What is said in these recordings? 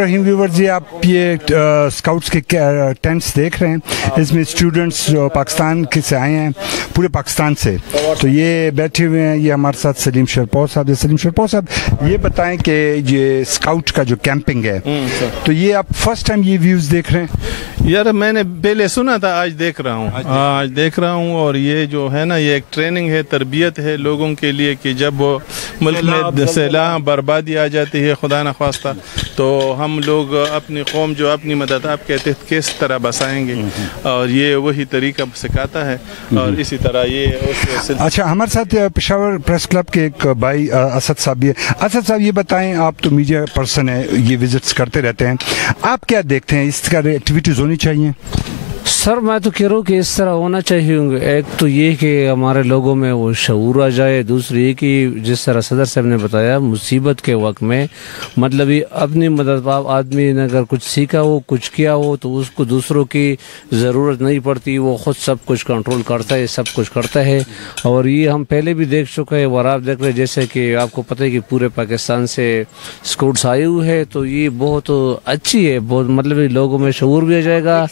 रहीम viewer जी, आप ये scouts के टेंट्स देख रहे हैं। इसमें स्टूडेंट्स जो पाकिस्तान के से आए हैं, पूरे पाकिस्तान से, तो ये बैठे हुए हैं। ये हमारे साथ सलीम शेरपौर साहब। सलीम शेरपौर साहब, ये बताएं कि ये स्काउट का जो कैंपिंग है, तो ये आप फर्स्ट टाइम ये व्यूज़ देख रहे हैं? यार मैंने पहले सुना था, आज देख रहा हूँ। आज देख रहा हूँ। और ये जो है ना, ये एक ट्रेनिंग है, तरबियत है लोगों के लिए कि जब वो मुल्क में सैलाब बर्बादी आ जाती है, खुदा न खास्ता, तो हम लोग अपनी कौम जो अपनी मदद आप कहते हैं किस तरह बसाएंगे, और ये वही तरीका सिखाता है। और इसी तरह ये अच्छा, हमारे साथ पेशावर प्रेस क्लब के एक भाई असद साहब भी है। असद साहब, ये बताएं, आप तो मीडिया पर्सन है, ये विजिट्स करते रहते हैं, आप क्या देखते हैं, इस तरह एक्टिविटीज़ होनी चाहिए? सर मैं तो कह रहा हूँ कि इस तरह होना चाहिए। एक तो ये कि हमारे लोगों में वो शऊर आ जाए, दूसरी ये कि जिस तरह सदर साहब ने बताया, मुसीबत के वक्त में मतलब ये अपनी मदद, आदमी ने अगर कुछ सीखा हो, कुछ किया हो, तो उसको दूसरों की ज़रूरत नहीं पड़ती, वो ख़ुद सब कुछ कंट्रोल करता है, सब कुछ करता है। और ये हम पहले भी देख चुके हैं और आप देख रहे हैं, जैसे कि आपको पता है कि पूरे पाकिस्तान से स्काउट्स आए हुए हैं, तो ये बहुत अच्छी है, बहुत मतलब लोगों में शऊर भी आ जाएगा,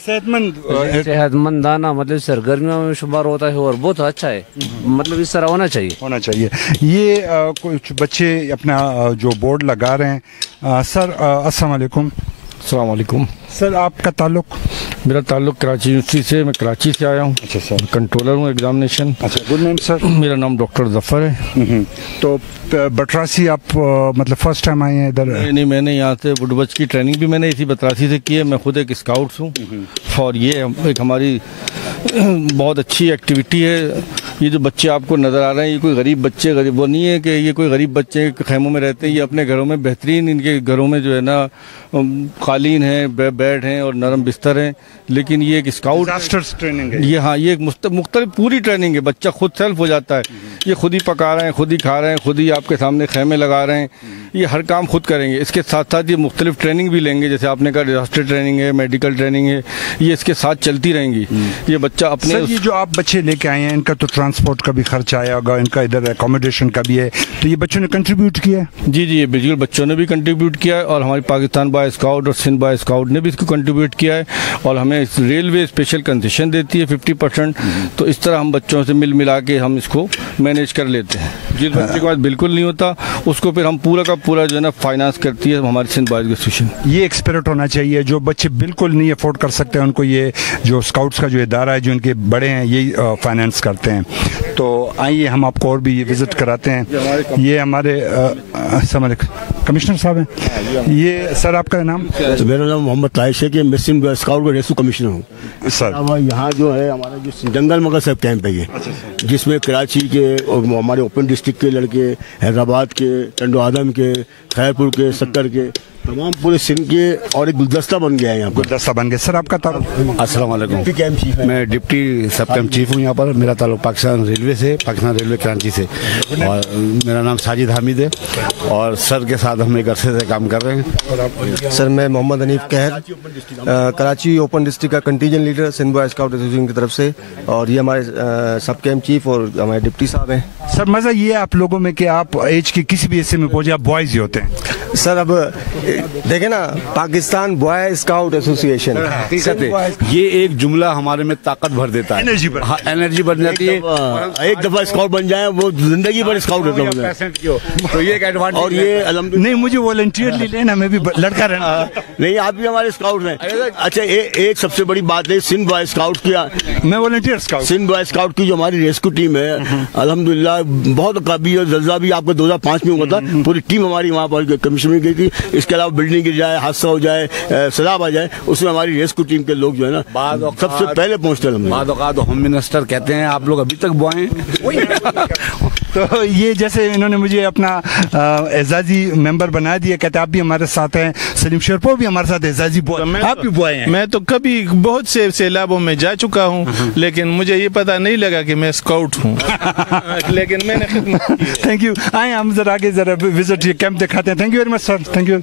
सेहतमंदाना मतलब सरगर्मियों में शुमार होता है, और बहुत अच्छा है। मतलब इस तरह होना चाहिए। ये कुछ बच्चे अपना जो बोर्ड लगा रहे हैं। सर अस्सलाम वालेकुम। अस्सलाम वालेकुम सर, आपका ताल्लुक? मेरा ताल्लुक कराची यूनिवर्सिटी से, मैं कराची से आया हूँ। अच्छा सर। कंट्रोलर हूँ एग्जामिनेशन। अच्छा, गुड नेम सर? मेरा नाम डॉक्टर जफर है। तो बटरासी आप मतलब फर्स्ट टाइम आए हैं इधर? नहीं, मैंने यहाँ से वुडबच की ट्रेनिंग भी मैंने इसी बटरासी से की है। मैं खुद एक स्काउट्स हूँ, और ये एक हमारी बहुत अच्छी एक्टिविटी है। ये जो बच्चे आपको नज़र आ रहे हैं, ये कोई गरीब बच्चे, वो नहीं है कि ये कोई गरीब बच्चे खेमों में रहते हैं। ये अपने घरों में बेहतरीन, इनके घरों में जो है ना कालीन है, बेड हैं और नरम बिस्तर हैं। लेकिन ये एक स्काउट ट्रेनिंग है ये। हाँ, ये एक मुख्तलिफ पूरी ट्रेनिंग है। बच्चा खुद सेल्फ हो जाता है, ये खुद ही पका रहे हैं, खुद ही खा रहे हैं, खुद ही आपके सामने खेमे लगा रहे हैं, ये हर काम खुद करेंगे। इसके साथ साथ ये मुख्तलिफ ट्रेनिंग भी लेंगे, जैसे आपने कहा डिजास्टर ट्रेनिंग है, मेडिकल ट्रेनिंग है, ये इसके साथ चलती रहेंगी। ये बच्चा अपने ये जो आप बच्चे लेके आए हैं, इनका तो ट्रांसपोर्ट का भी खर्चा आया होगा, इनका इधर एकोमोडेशन का भी है, तो ये बच्चों ने कंट्रीब्यूट किया है? जी, ये बिल्कुल बच्चों ने भी कंट्रीब्यूट किया है, और हमारी पाकिस्तान बॉय स्काउट और सिंध बॉय स्काउट ने भी इसको कंट्रीब्यूट किया है। और हमें रेलवे स्पेशल कंसेशन देती है 50%। तो इस तरह हम बच्चों से मिला के हम इसको मैनेज कर लेते हैं। जिस बच्चे के पास बिल्कुल नहीं होता, उसको फिर हम पूरा का पूरा जो है ना फाइनेंस करती है हमारी सिंध बॉयज एसोसिएशन। ये एक स्पिरिट होना चाहिए। जो बच्चे बिल्कुल नहीं अफोर्ड कर सकते, उनको ये जो स्काउट्स का जो इदारा है, जो उनके बड़े हैं, यही फाइनेंस करते हैं। तो आइए हम आपको और भी ये विजिट कराते हैं। ये हमारे कमिश्नर साहब हैं। ये सर, आपका नाम? तो मेरा नाम मोहम्मद ताहिश है कि मैं सिंध बॉय स्काउट का रेस्क्यू कमिश्नर हूँ सर। यहाँ जो है हमारा जो जंगल मगर साहब कैंप है ये, जिसमें कराची के और हमारे ओपन डिस्ट्रिक्ट के लड़के, हैदराबाद के, टंडो आदम के, खैरपुर के, सक्कर के, तमाम पूरे सिंध के, और एक गुलदस्ता बन गया है यहाँ पर। गुलदस्ता बन गया। सर, आपका ताल्लुक? अस्सलाम वालेकुम। मैं डिप्टी सब कैंप चीफ हूँ यहाँ पर। मेरा ताल्लुक पाकिस्तान रेलवे से, पाकिस्तान रेलवे कराची से, और मेरा नाम साजिद हामिद है, और सर के साथ हम एक अरसे से काम कर रहे हैं। सर, मैं मोहम्मद हनीफ कहर, कराची ओपन डिस्ट्रिक्ट का contingent leader Sindh boy scout association की तरफ से, और ये हमारे सब कैंप चीफ और हमारे डिप्टी साहब हैं। सर, मज़ा ये है आप लोगों में कि आप एज के किसी भी हिस्से में पहुंचे, आप बॉयज़ ही होते हैं। सर, अब देखे ना, पाकिस्तान बॉय स्काउट एसोसिएशन, ये एक जुमला हमारे में ताकत भर देता है, एनर्जी बढ़ जाती है। एक दफा स्काउट बन जाए, वो जिंदगी भर स्काउट होता है। तो ये एक एडवांटेज। और ये नहीं, मुझे वॉलंटियरली लेना, मैं भी लड़का रहना। नहीं, आप भी हमारे स्काउट हैं। अच्छा, एक सबसे बड़ी बात है सिंध बॉय स्काउट की। मैं volunteer scout. Sindh boy scout की जो हमारी रेस्क्यू टीम है, अल्हम्दुलिल्लाह बहुत काबिल, जल्दा भी आपको 2005 में हुआ था। पूरी टीम हमारी वहाँ पर कमीशन में गई थी। इसके अलावा बिल्डिंग गिर जाए, हादसा हो जाए, सैलाब आ जाए, उसमें हमारी रेस्क्यू टीम के लोग जो है ना सबसे पहले पहुँचते हैं। बाद औकात होम मिनिस्टर कहते हैं आप लोग अभी तक बॉय हैं। तो ये जैसे इन्होंने मुझे अपना एजाजी मेंबर बना दिया, कहते आप भी हमारे साथ हैं। सलीम शेरपौर भी हमारे साथ एजाजी बॉय, आप भी बॉय हैं। मैं तो कभी बहुत से सैलाबों में जा चुका हूँ, लेकिन मुझे ये पता नहीं लगा कि मैं स्काउट हूँ। लेकिन मैंने खिदमत की। Thank you. आए हम जरा आगे जरा विजिट कैंप दिखाते हैं। Thank you very much sir, thank you.